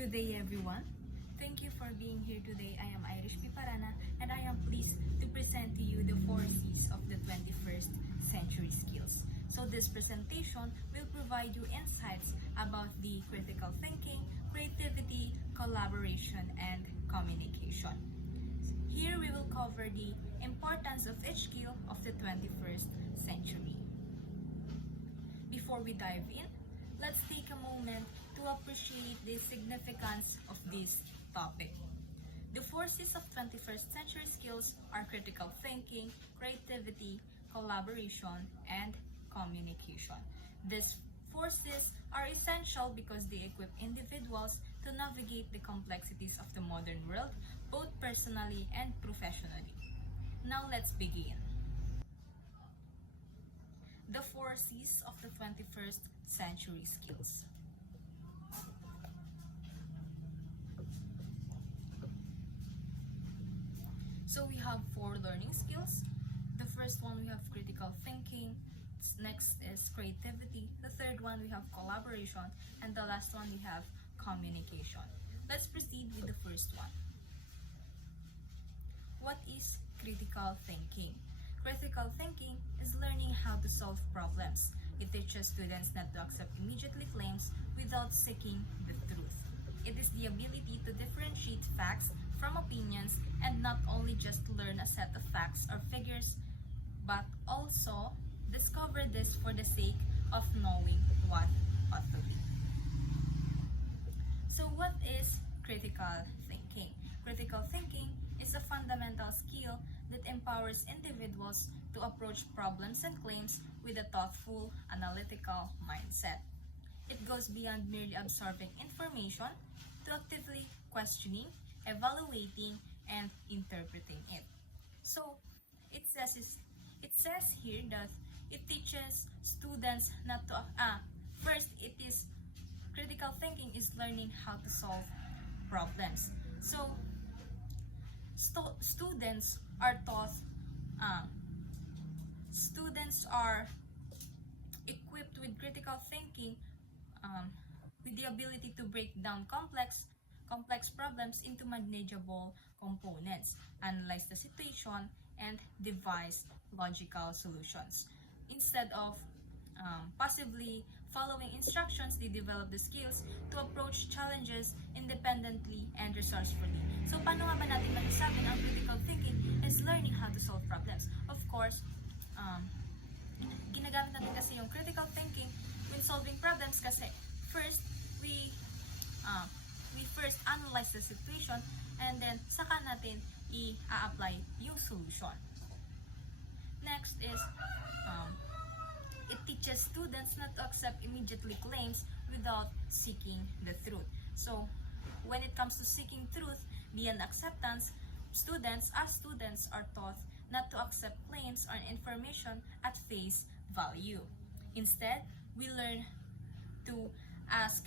Good day, everyone. Thank you for being here today. I am Irish Piparana, and I am pleased to present to you the 4Cs of the 21st century skills. So this presentation will provide you insights about the critical thinking, creativity, collaboration, and communication. Here we will cover the importance of each skill of the 21st century. Before we dive in, let's take a moment to appreciate the significance of this topic. The 4Cs of 21st century skills are critical thinking, creativity, collaboration, and communication. These 4Cs are essential because they equip individuals to navigate the complexities of the modern world, both personally and professionally. Now let's begin. The 4Cs of the 21st century skills. So we have 4 learning skills. The first one we have critical thinking, next is creativity, the third one we have collaboration, and the last one we have communication. Let's proceed with the first one. What is critical thinking? Critical thinking is learning how to solve problems. It teaches students not to accept immediately claims without seeking the truth. It is the ability to differentiate facts from opinions and not only just learn a set of facts or figures, but also discover this for the sake of knowing what ought to be. So what is critical thinking? Critical thinking is a fundamental skill that empowers individuals to approach problems and claims with a thoughtful, analytical mindset. It goes beyond merely absorbing information to actively questioning, evaluating, and interpreting it. So, it says here that it teaches students not to first it is critical thinking is learning how to solve problems. So, students are taught students are equipped with critical thinking with the ability to break down complex problems into manageable components, analyze the situation, and devise logical solutions. Instead of passively following instructions, they develop the skills to approach challenges independently and resourcefully. So, paano nga ba natin masasabi na ang critical thinking is learning how to solve problems? Of course, ginagamit natin kasi yung critical thinking when solving problems kasi first, we first analyze the situation and then saka natin i-apply yung solution. Next is it teaches students not to accept immediately claims without seeking the truth. So, when it comes to seeking truth beyond acceptance, students are taught not to accept claims or information at face value. Instead, we learn to ask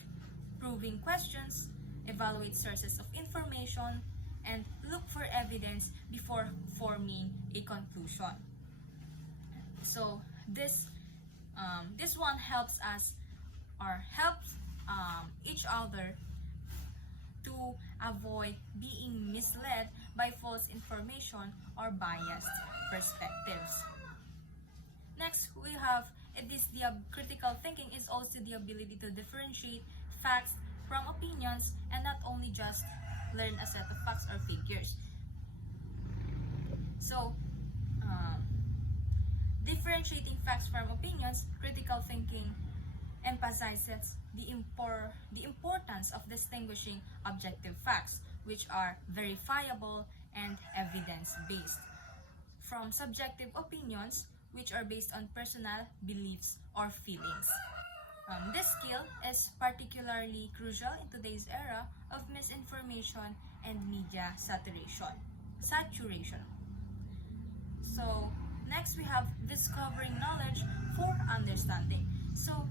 probing questions, evaluate sources of information, and look for evidence before forming a conclusion. So this one helps us or helps each other to avoid being misled by false information or biased perspectives. Next, we have critical thinking is also the ability to differentiate facts from opinions and not only just learn a set of facts or figures. So, differentiating facts from opinions, critical thinking emphasizes the importance of distinguishing objective facts, which are verifiable and evidence-based, from subjective opinions, which are based on personal beliefs or feelings. This skill is particularly crucial in today's era of misinformation and media saturation. So, next we have discovering knowledge for understanding. So,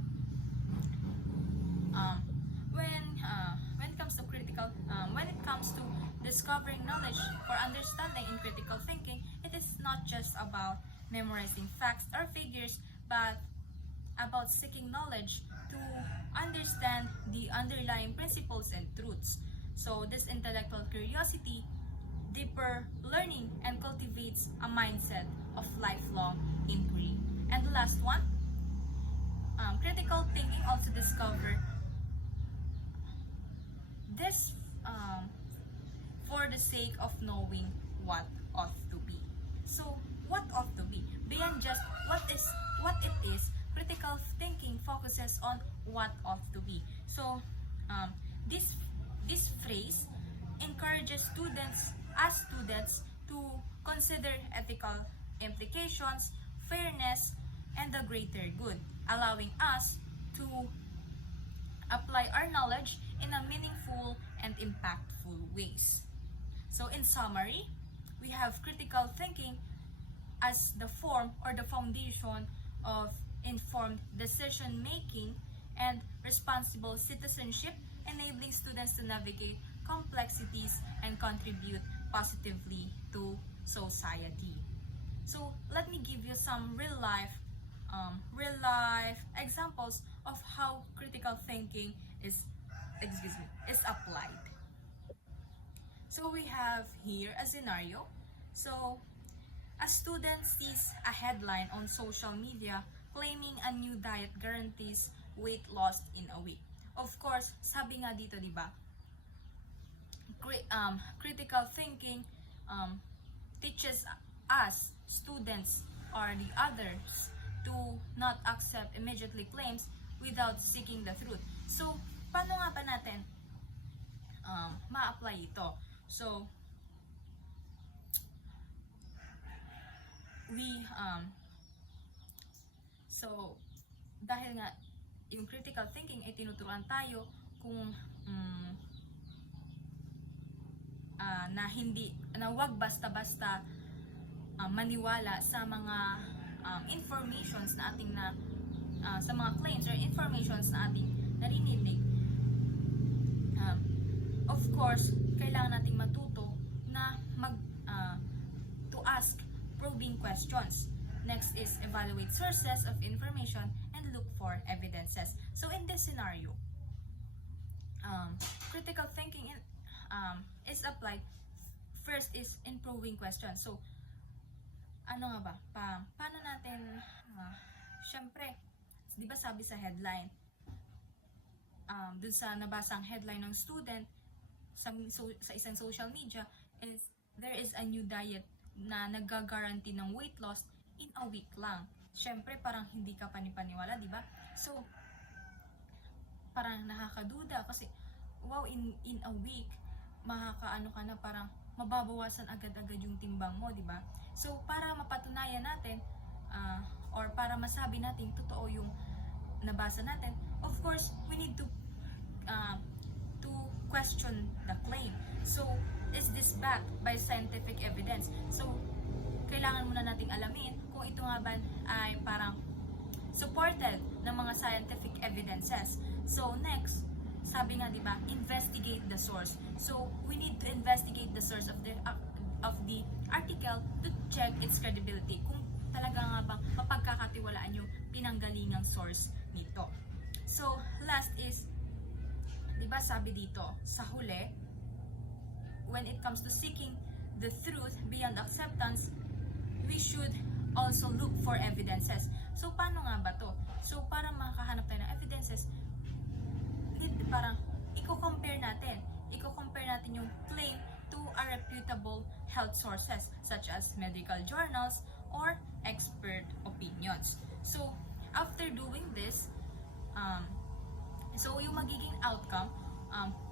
when it comes to discovering knowledge for understanding in critical thinking, it is not just about memorizing facts or figures, but about seeking knowledge to understand the underlying principles and truths. So this intellectual curiosity, deeper learning, and cultivates a mindset of lifelong inquiry. And the last one, critical thinking also discover this for the sake of knowing what ought to be. So, what ought to be? Beyond just what it is, critical thinking focuses on what ought to be. So, this phrase encourages students to consider ethical implications, fairness, and the greater good, allowing us to apply our knowledge in a meaningful and impactful ways. So in summary, we have critical thinking as the form or the foundation of informed decision making and responsible citizenship, enabling students to navigate complexities and contribute positively to society. So let me give you some real life examples of how critical thinking is applied. So we have here a scenario. So a student sees a headline on social media claiming a new diet guarantees weight loss in a week. Of course, sabi nga dito, di ba? Critical thinking teaches us, students or the others, to not accept immediately claims without seeking the truth. So, paano nga ba natin ma-apply ito? So, dahil nga yung critical thinking ay tinuturuan tayo kung na wag basta-basta maniwala sa mga informations na ating sa mga claims or informations na ating narinig. Of course, kailangan nating matuto na to ask probing questions. Next is evaluate sources of information and look for evidences. So in this scenario, critical thinking is applied. First is in probing questions. So ano nga ba? Paano natin, syempre, di ba sabi sa headline, dun sa nabasang headline ng student sa isang social media is, there is a new diet na nag-guarantee ng weight loss in a week lang. Syempre, parang hindi ka panipaniwala, di ba? So, parang nakakaduda kasi, wow, in a week, makakaano ka na, parang mababawasan agad-agad yung timbang mo, di ba? So, para mapatunayan natin, or para masabi natin totoo yung nabasa natin, of course, we need to question the claim. So, is this backed by scientific evidence? So, kailangan muna nating alamin kung ito nga ba ay parang supported ng mga scientific evidences. So, next, sabi nga, di ba, investigate the source. So, we need to investigate the source of the article to check its credibility. Kung talaga nga bang mapagkakatiwalaan yung pinanggalingang source nito. So, last is, di ba sabi dito, sa huli, when it comes to seeking the truth beyond acceptance, we should also look for evidences. So, paano nga ba to? So, para makahanap tayo ng evidences, parang i-compare natin yung claim to a reputable health sources such as medical journals or expert opinions. So, after doing this, so yung magiging outcome,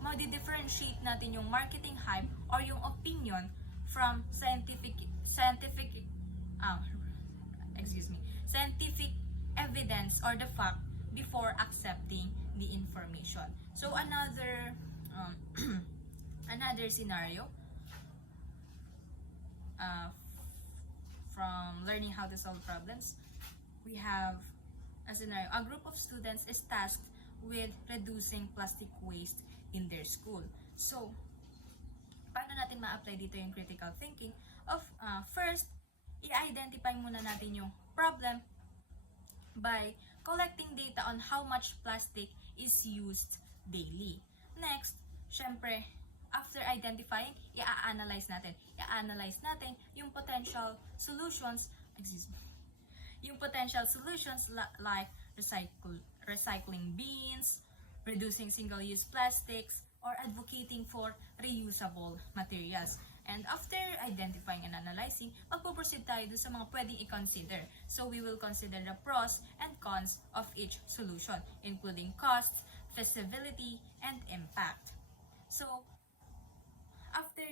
ma-differentiate natin yung marketing hype or yung opinion from scientific evidence or the fact before accepting the information. So another scenario from learning how to solve problems, we have a scenario. A group of students is tasked with reducing plastic waste in their school. So, paano natin ma-apply dito yung critical thinking? First, i-identify muna natin yung problem by collecting data on how much plastic is used daily. Next, syempre, after identifying, i-analyze natin. I-analyze natin yung potential solutions, like recycling bins, reducing single-use plastics, or advocating for reusable materials. And after identifying and analyzing, magpo-proceed tayo dun sa mga pwedeng i-consider. So we will consider the pros and cons of each solution, including costs, feasibility, and impact. So, after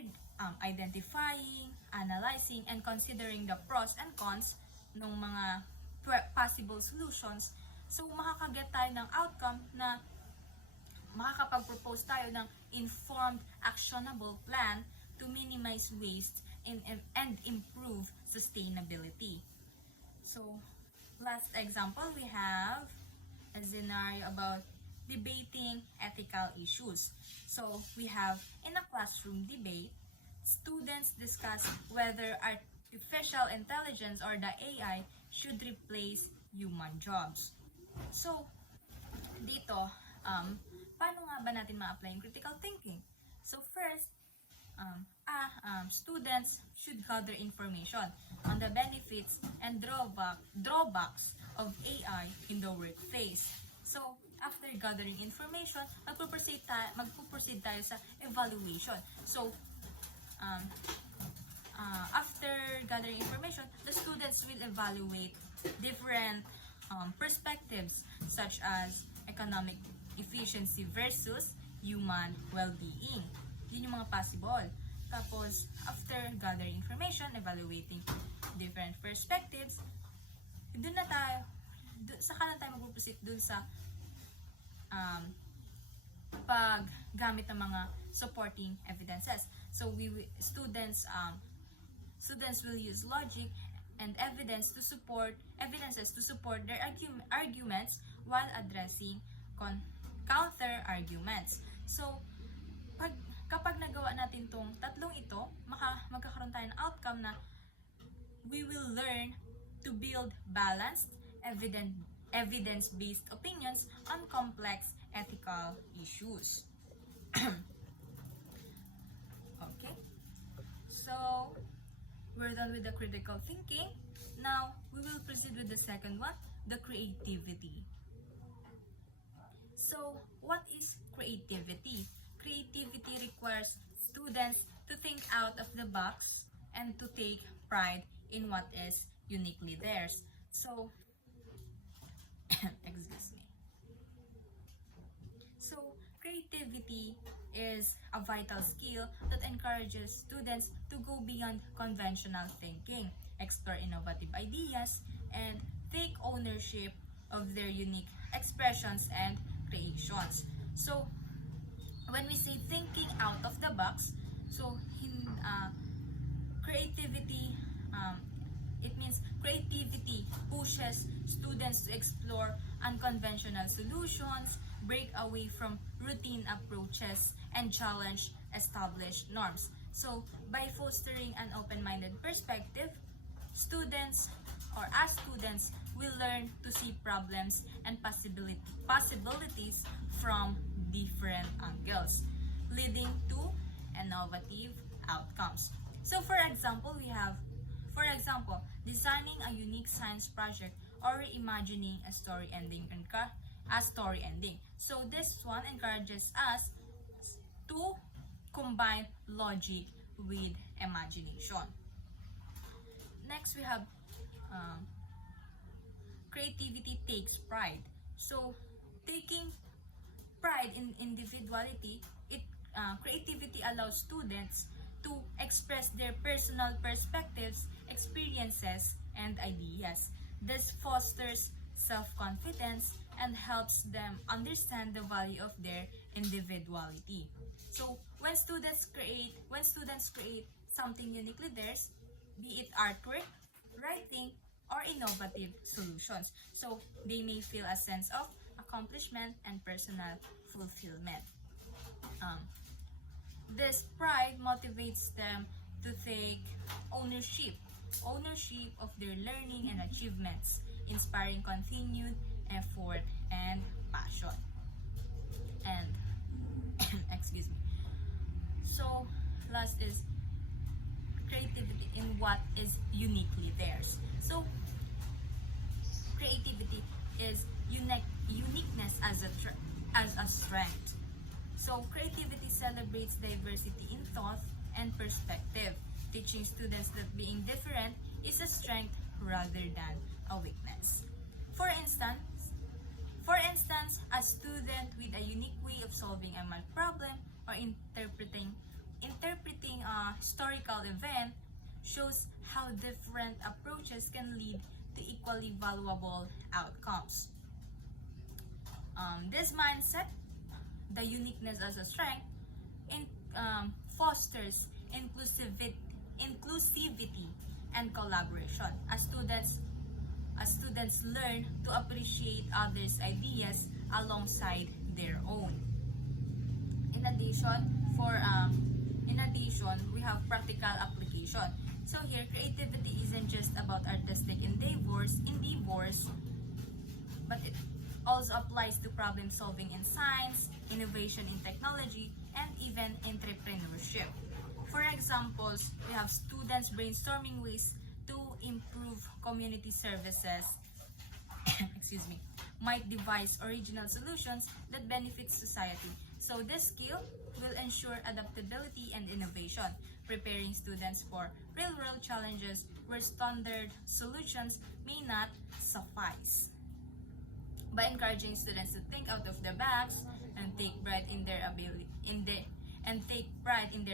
identifying, analyzing, and considering the pros and cons ng mga possible solutions, so makakaget tayo ng outcome na makakapag-propose tayo ng informed, actionable plan to minimize waste and improve sustainability. So, last example, we have a scenario about debating ethical issues. So, we have in a classroom debate, students discuss whether artificial intelligence or the AI should replace human jobs. So, dito, paano nga ba natin ma-apply yung critical thinking? So, first, students should gather information on the benefits and drawbacks of AI in the workplace. So, after gathering information, magpo-proceed tayo sa evaluation. So, after gathering information, the students will evaluate different perspectives such as economic efficiency versus human well-being. Yun yung mga possible. Tapos, after gathering information, evaluating different perspectives, saka na tayo mag-proceed dun sa paggamit ng mga supporting evidences. So, students will use logic and evidences to support their arguments while addressing counter arguments. So, kapag nagawa natin tong tatlong ito, magkakaroon tayo ng outcome na we will learn to build balanced, evidence-based opinions on complex ethical issues. Okay? So, we're done with the critical thinking. Now, we will proceed with the second one, the creativity. So, what is creativity? Creativity requires students to think out of the box and to take pride in what is uniquely theirs. So, excuse me. So, creativity is a vital skill that encourages students to go beyond conventional thinking, explore innovative ideas, and take ownership of their unique expressions and creations. So, when we say thinking out of the box, so creativity, it means creativity pushes students to explore unconventional solutions, break away from routine approaches, and challenge established norms. So, by fostering an open-minded perspective, students will learn to see problems and possibilities from different angles, leading to innovative outcomes. So, for example, designing a unique science project or reimagining a story ending. So, this one encourages us to combine logic with imagination. Next, we have creativity takes pride. So, taking pride in individuality, creativity allows students to express their personal perspectives, experiences, and ideas. This fosters self-confidence and helps them understand the value of their individuality. So, when students create something uniquely theirs, be it artwork, writing, or innovative solutions, so they may feel a sense of accomplishment and personal fulfillment. This pride motivates them to take ownership of their learning and achievements, inspiring continued effort, and passion. And excuse me. So last is creativity in what is uniquely theirs. So creativity is uniqueness as a strength. So creativity celebrates diversity in thought and perspective, teaching students that being different is a strength rather than a weakness. For instance, a student with a unique way of solving a math problem or interpreting a historical event shows how different approaches can lead to equally valuable outcomes. This mindset, the uniqueness as a strength, fosters inclusivity and collaboration as students learn to appreciate others' ideas alongside their own. In addition, we have practical application. So here, creativity isn't just about artistic endeavors, but it also applies to problem solving in science, innovation in technology, and even entrepreneurship. For examples, we have students brainstorming ways to improve community services, might devise original solutions that benefit society. So this skill will ensure adaptability and innovation, preparing students for real-world challenges where standard solutions may not suffice. By encouraging students to think out of the box and take pride in their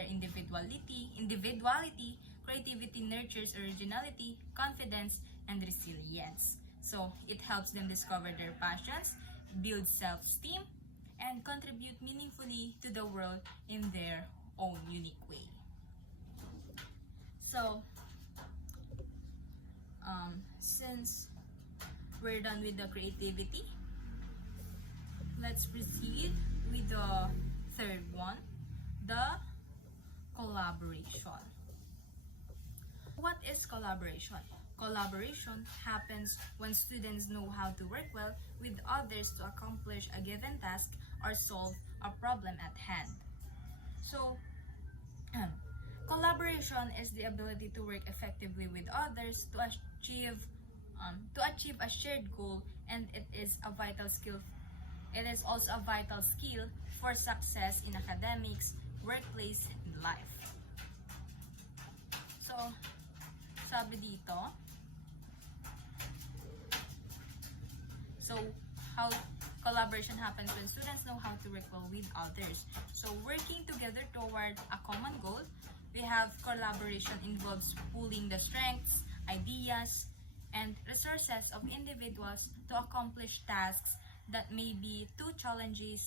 individuality, creativity nurtures originality, confidence, and resilience. So it helps them discover their passions, build self-esteem, and contribute meaningfully to the world in their own unique way. So, since we're done with the creativity, let's proceed with the third one, the collaboration. What is collaboration? Collaboration happens when students know how to work well with others to accomplish a given task or solve a problem at hand. So, collaboration is the ability to work effectively with others to achieve a shared goal, and it is a vital skill. It is also a vital skill for success in academics, workplace, and life. So, sabi dito, how collaboration happens when students know how to work well with others. So, working together toward a common goal, we have collaboration involves pooling the strengths, ideas, and resources of individuals to accomplish tasks that may be too challenging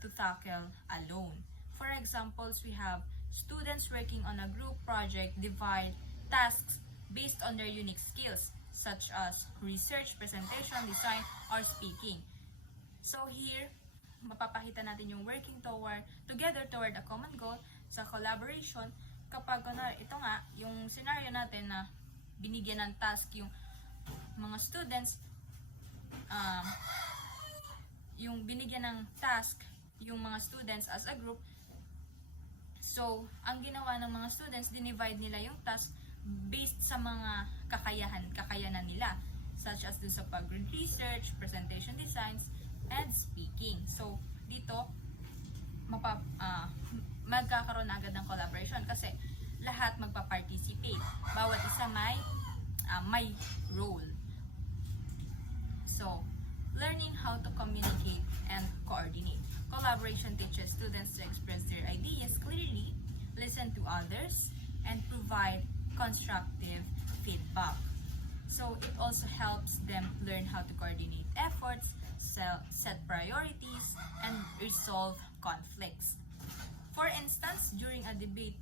to tackle alone. For examples, we have students working on a group project divide tasks based on their unique skills, such as research, presentation, design, or speaking. So here, mapapakita natin yung working together toward a common goal sa collaboration kapag ito nga, yung scenario natin na binigyan ng task yung mga students, yung binigyan ng task yung mga students as a group. So, ang ginawa ng mga students, dinivide nila yung task based sa mga kakayanan nila, such as dun sa pag-research, presentation designs, and speaking. So, dito, magkakaroon na agad ng collaboration kasi lahat magpa-participate. Bawat isa may role. So, learning how to communicate and coordinate. Collaboration teaches students to express their ideas clearly, listen to others, and provide constructive feedback. So, it also helps them learn how to coordinate efforts, set priorities, and resolve conflicts. For instance, during a debate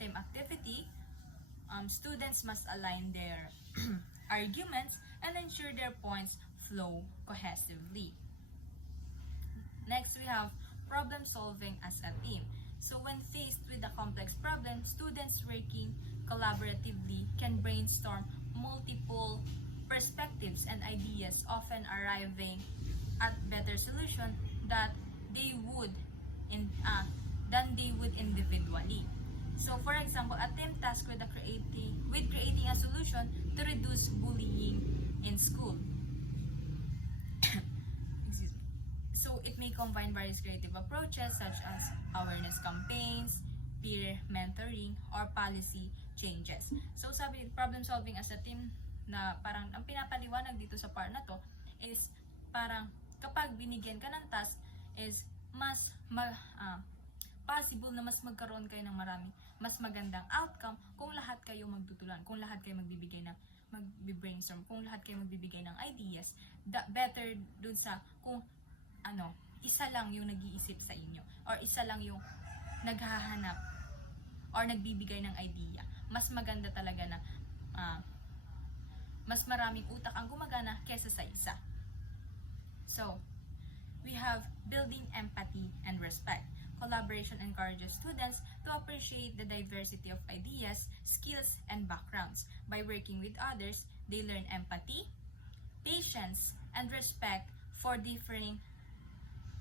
team activity, students must align their arguments and ensure their points flow cohesively. Next, we have problem solving as a team. So when faced with a complex problem, students working collaboratively can brainstorm multiple perspectives and ideas, often arriving at better solution that they would than they would individually. So, for example, a team task with creating a solution to reduce bullying in school. Excuse me. So, it may combine various creative approaches such as awareness campaigns, peer mentoring, or policy changes. So, sabi, problem solving as a team na parang ang pinapaliwanag dito sa part na to is parang kapag binigyan ka ng task is mas possible na mas magkaroon kayo ng mas magandang outcome kung lahat kayo magtutulungan, kung lahat kayo magbi-brainstorm, kung lahat kayo magbibigay ng ideas, better dun sa kung isa lang yung nag-iisip sa inyo or isa lang yung naghahanap or nagbibigay ng idea. Mas maganda talaga na mas maraming utak ang gumagana kesa sa isa. So, we have building empathy and respect. Collaboration encourages students to appreciate the diversity of ideas, skills, and backgrounds. By working with others, they learn empathy, patience, and respect for differing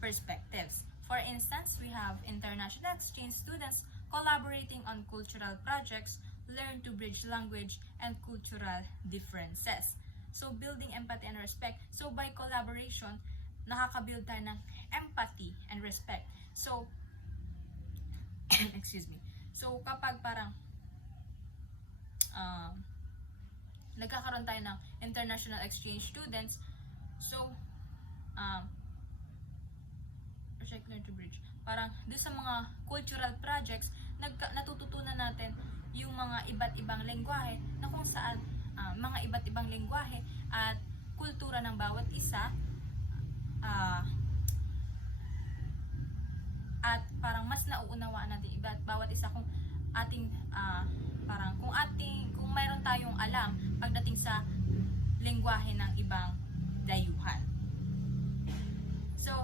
perspectives. For instance, we have international exchange students collaborating on cultural projects, learn to bridge language and cultural differences. So, building empathy and respect. So, by collaboration, nakaka-build tayo ng empathy and respect. So, excuse me. So, kapag parang nagkakaroon tayo ng international exchange students, so, project learn to bridge. Parang doon sa mga cultural projects, natututunan natin yung mga iba't ibang lengguwahe na kung saan mga iba't ibang lengguwahe at kultura ng bawat isa at parang mas nauunawaan natin bawat isa kung ating kung mayroon tayong alam pagdating sa lengguwahe ng ibang dayuhan. So,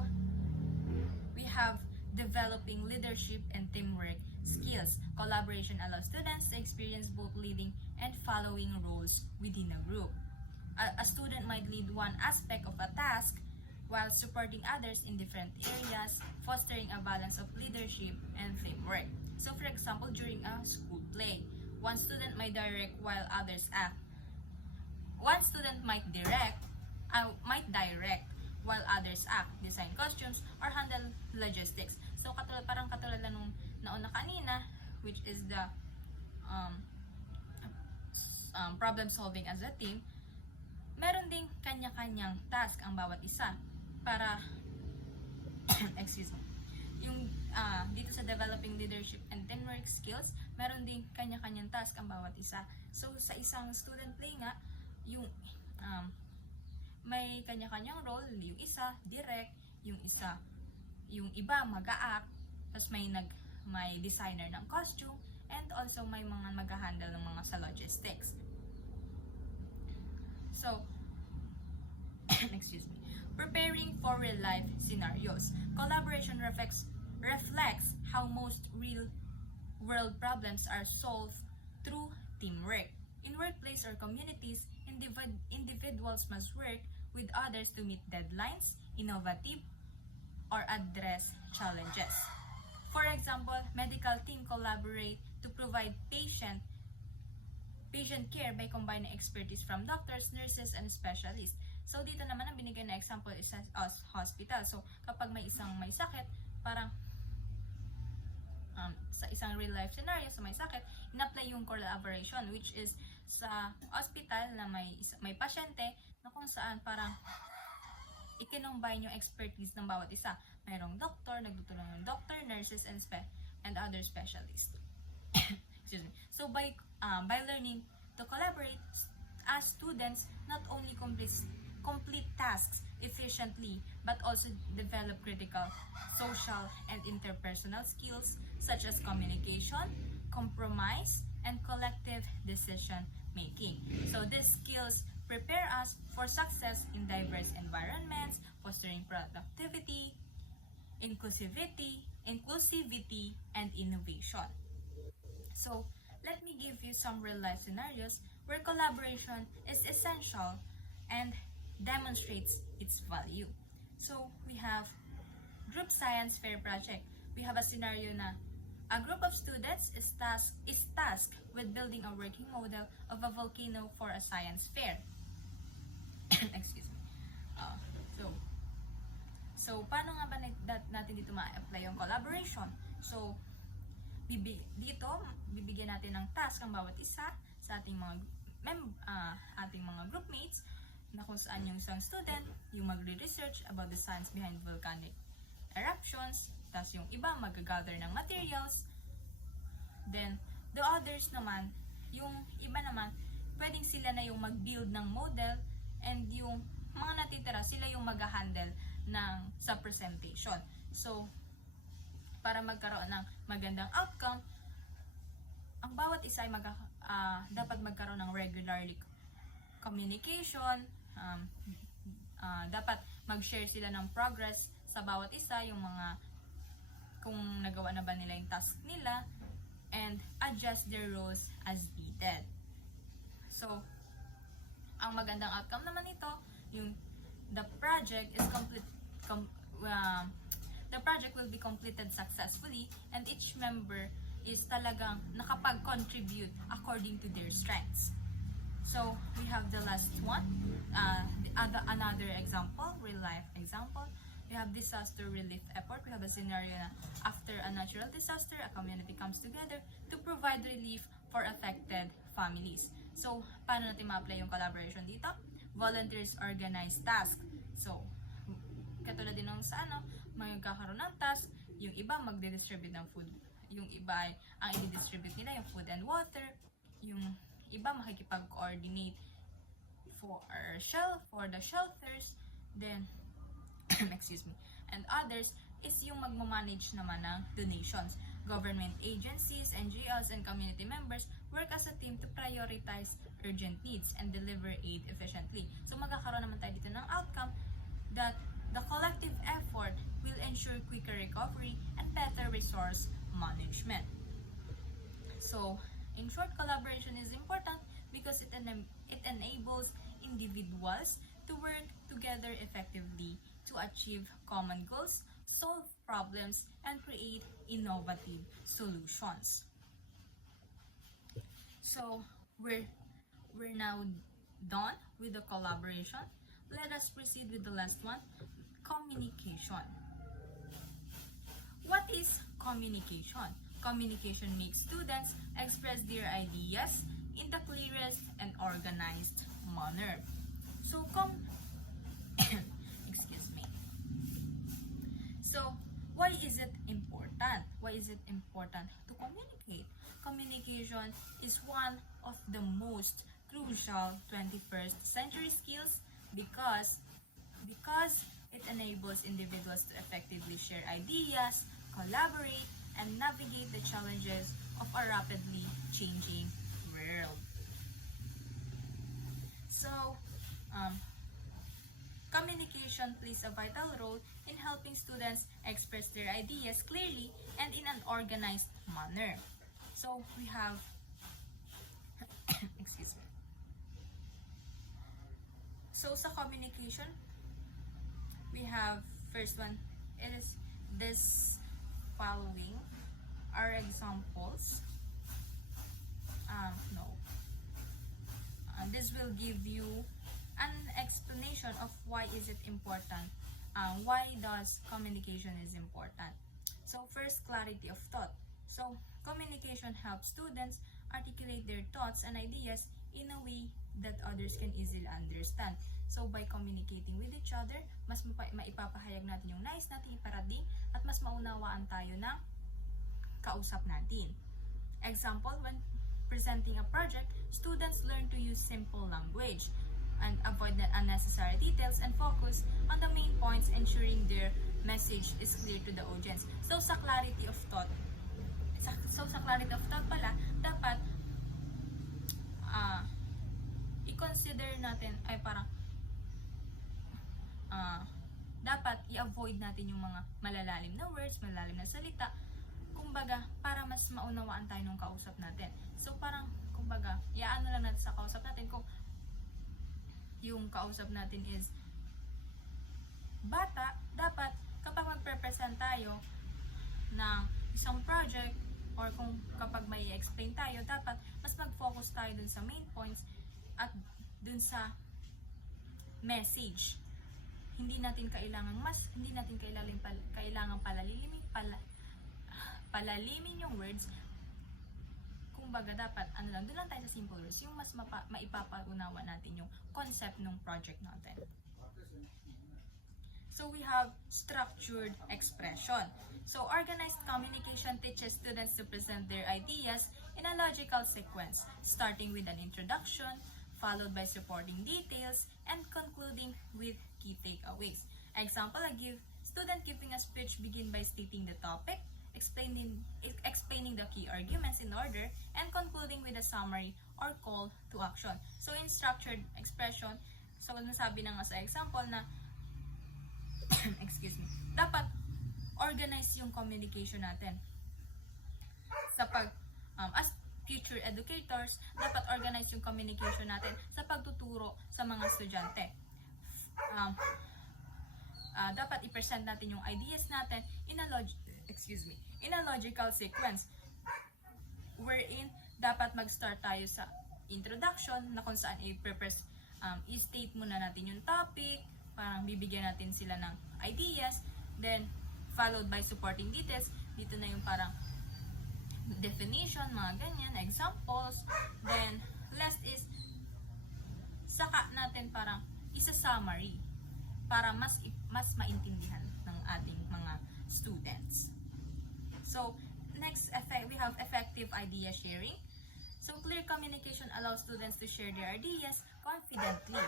we have developing leadership and teamwork skills. Collaboration allows students to experience both leading and following roles within a group. A student might lead one aspect of a task while supporting others in different areas, fostering a balance of leadership and teamwork. So, for example, during a school play, one student might direct while others act. One student might direct while others act, design costumes, or handle logistics. So, parang katulad na nung nauna kanina, which is the problem solving as a team, meron ding kanya-kanyang task ang bawat isa para excuse me, yung dito sa developing leadership and teamwork skills, meron ding kanya-kanyang task ang bawat isa. So, sa isang student play nga, yung may kanya-kanyang role, yung isa direct, yung iba mag-a-act, tapos may designer ng costume, and also may mga mag-handle ng mga sa logistics. So, excuse me. Preparing for real-life scenarios. Collaboration reflects how most real-world problems are solved through teamwork. In workplace or communities, individuals must work with others to meet deadlines, innovative, or address challenges. For example, medical team collaborate to provide patient care by combining expertise from doctors, nurses, and specialists. So, dito naman ang binigay na example is as hospital. So, kapag may sakit, parang sa isang real-life scenario, sa may sakit, in-apply yung collaboration, which is sa hospital na may pasyente na kung saan parang i-combine yung expertise ng bawat isa. Mayroong doktor, nagtutulong ng doctor, nurses, and other specialists. Excuse me. So, by learning to collaborate, as students not only complete tasks efficiently, but also develop critical social and interpersonal skills such as communication, compromise, and collective decision making. So these skills prepare us for success in diverse environments, fostering productivity, inclusivity, and innovation. So let me give you some real-life scenarios where collaboration is essential and demonstrates its value. So, we have group science fair project. We have a scenario na a group of students is tasked with building a working model of a volcano for a science fair. Excuse me. So, paano nga ba natin dito ma-apply yung collaboration? So, bibigyan natin ng task ang bawat isa sa ating mga groupmates na kung saan yung isang student yung magre-research about the science behind volcanic eruptions, tapos yung iba mag-gather ng materials, then the others naman, yung iba naman, pwedeng sila na yung mag-build ng model, and yung mga natitira, sila yung mag-handle sa presentation. So, para magkaroon ng magandang outcome, ang bawat isa ay dapat magkaroon ng regularly communication, dapat mag-share sila ng progress sa bawat isa, yung mga kung nagawa na ba nila yung task nila, and adjust their roles as needed. So, ang magandang outcome naman nito, yung the project will be completed successfully, and each member is talagang nakapag-contribute according to their strengths. So, we have the last one, another example, real-life example. We have disaster relief effort. We have a scenario na after a natural disaster, a community comes together to provide relief for affected families. So, paano natin ma-apply yung collaboration dito? Volunteers organize task. So, katulad din nung sa magkakaroon ng task, yung iba magdi-distribute ng food. Yung iba ay, ang i-distribute nila yung food and water. Yung iba makikipag-coordinate for the shelters. Then, excuse me, and others is yung magmamanage naman ng donations. Government agencies, NGOs, and community members work as a team to prioritize urgent needs and deliver aid efficiently. So magkakaroon naman tayo dito ng outcome that the collective effort will ensure quicker recovery and better resource management. So, in short, collaboration is important because it enables individuals to work together effectively to achieve common goals, solve problems, and create innovative solutions. So, we're now done with the collaboration. Let us proceed with the last one, communication. What is communication? Communication makes students express their ideas in the clearest and organized manner. So, excuse me. So, why is it important? Why is it important to communicate? Communication is one of the most crucial 21st century skills because it enables individuals to effectively share ideas, collaborate, and navigate the challenges of a rapidly changing world. So, communication plays a vital role in helping students express their ideas clearly and in an organized manner. So, we have, excuse me. So, sa communication, we have, first one, it is this following are examples. This will give you an explanation of why is it important. Why does communication is important? So first, clarity of thought. So communication helps students articulate their thoughts and ideas in a way that others can easily understand. So by communicating with each other, mas maipapahayag natin yung nais natin iparating at mas maunawaan tayo ng kausap natin. Example, when presenting a project, students learn to use simple language and avoid the unnecessary details and focus on the main points, ensuring their message is clear to the audience. So sa clarity of thought, pala, dapat i-consider natin ay parang dapat i-avoid natin yung mga malalalim na words, malalalim na salita. Kung kumbaga, para mas maunawaan tayo ng kausap natin. So, parang, kumbaga, iaano lang natin sa kausap natin kung yung kausap natin is bata, dapat kapag magpe-present tayo ng isang project or kung kapag may explain tayo, dapat mas mag-focus tayo dun sa main points at dun sa message. Hindi natin kailangan palalimin yung words. Kumbaga dapat doon lang tayo sa simple words, yung mas maipapaunawa natin yung concept ng project natin. So we have structured expression. So organized communication teaches students to present their ideas in a logical sequence, starting with an introduction, followed by supporting details, and concluding with key takeaways. Example, student giving a speech begin by stating the topic, explaining the key arguments in order, and concluding with a summary or call to action. So in structured expression, so nasabi na nga sa example na excuse me, dapat organize yung communication natin. Sa as future educators, dapat organize yung communication natin sa pagtuturo sa mga estudyante. Dapat i-present natin yung ideas natin in a logical sequence, wherein dapat mag-start tayo sa introduction na kung saan i-state muna natin yung topic, parang bibigyan natin sila ng ideas, then followed by supporting details. Dito na yung parang definition, mga ganyan, examples. Then last is saka natin parang isa-summary para mas maintindihan ng ating mga students. So next, we have effective idea sharing. So clear communication allows students to share their ideas confidently,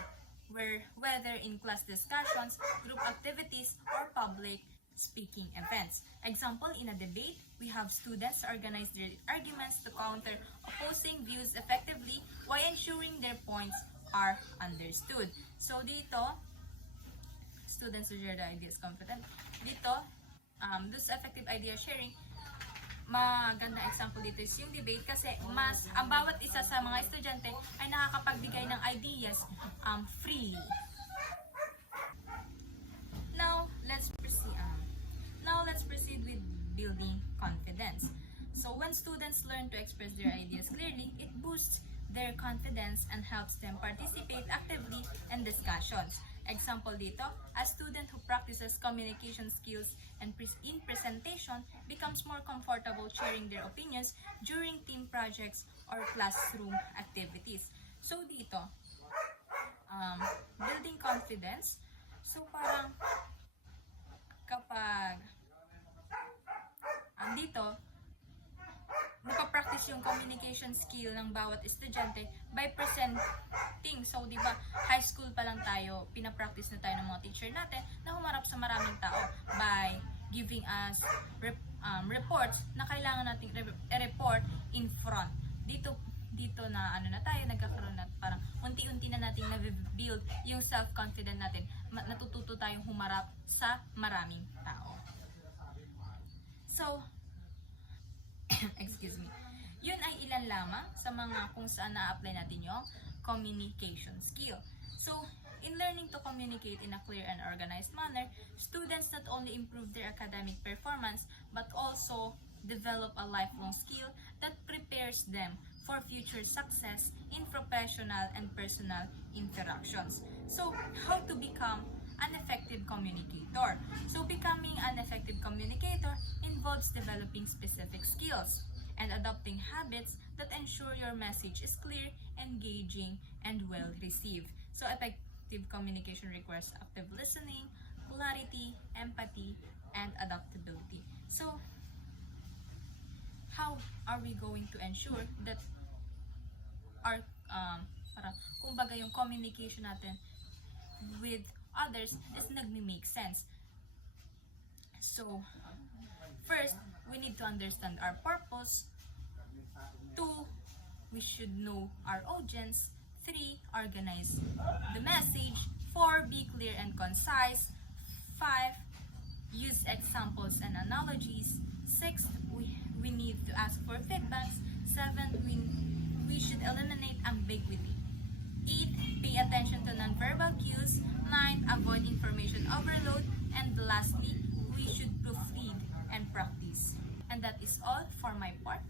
whether in class discussions, group activities, or public speaking events. Example, in a debate, we have students organize their arguments to counter opposing views effectively while ensuring their points are understood. So dito, students to share their ideas confidently. Dito, this effective idea sharing, maganda example dito is yung debate kasi ang bawat isa sa mga estudyante ay nakakapagbigay ng ideas freely. Now let's proceed with building confidence. So when students learn to express their ideas clearly, it boosts their confidence and helps them participate actively in discussions. Example dito, a student who practices communication skills and in presentation becomes more comfortable sharing their opinions during team projects or classroom activities. So dito, building confidence. So parang kapag dito, napapractice yung communication skill ng bawat estudyante by presenting. So, di ba, high school pa lang tayo, pinapractice na tayo ng mga teacher natin na humarap sa maraming tao by giving us reports na kailangan nating report in front. Dito na na tayo, nagkakaroon na parang unti-unti na nating na-build yung self-confidence natin. Natututo tayong humarap sa maraming tao. So, excuse me. Yun ay ilan lamang sa mga kung saan na-apply natin yung communication skill. So, in learning to communicate in a clear and organized manner, students not only improve their academic performance but also develop a lifelong skill that prepares them for future success in professional and personal interactions. So, how to become an effective communicator? So, becoming an effective communicator involves developing specific skills and adopting habits that ensure your message is clear, engaging, and well received. So, effective communication requires active listening, clarity, empathy, and adaptability. So, how are we going to ensure that our kumbaga yung communication natin with others is nagme-make sense? So, first, we need to understand our purpose. 2, we should know our audience. 3, organize the message. 4, be clear and concise. 5, use examples and analogies. 6, we we need to ask for feedbacks. 7, we should eliminate ambiguity. 8, pay attention to nonverbal cues. 9, avoid information overload. And lastly, we should proofread and practice. And that is all for my part.